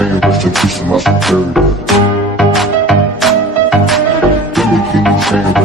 chain, rest in peace to my security. Billy King chain.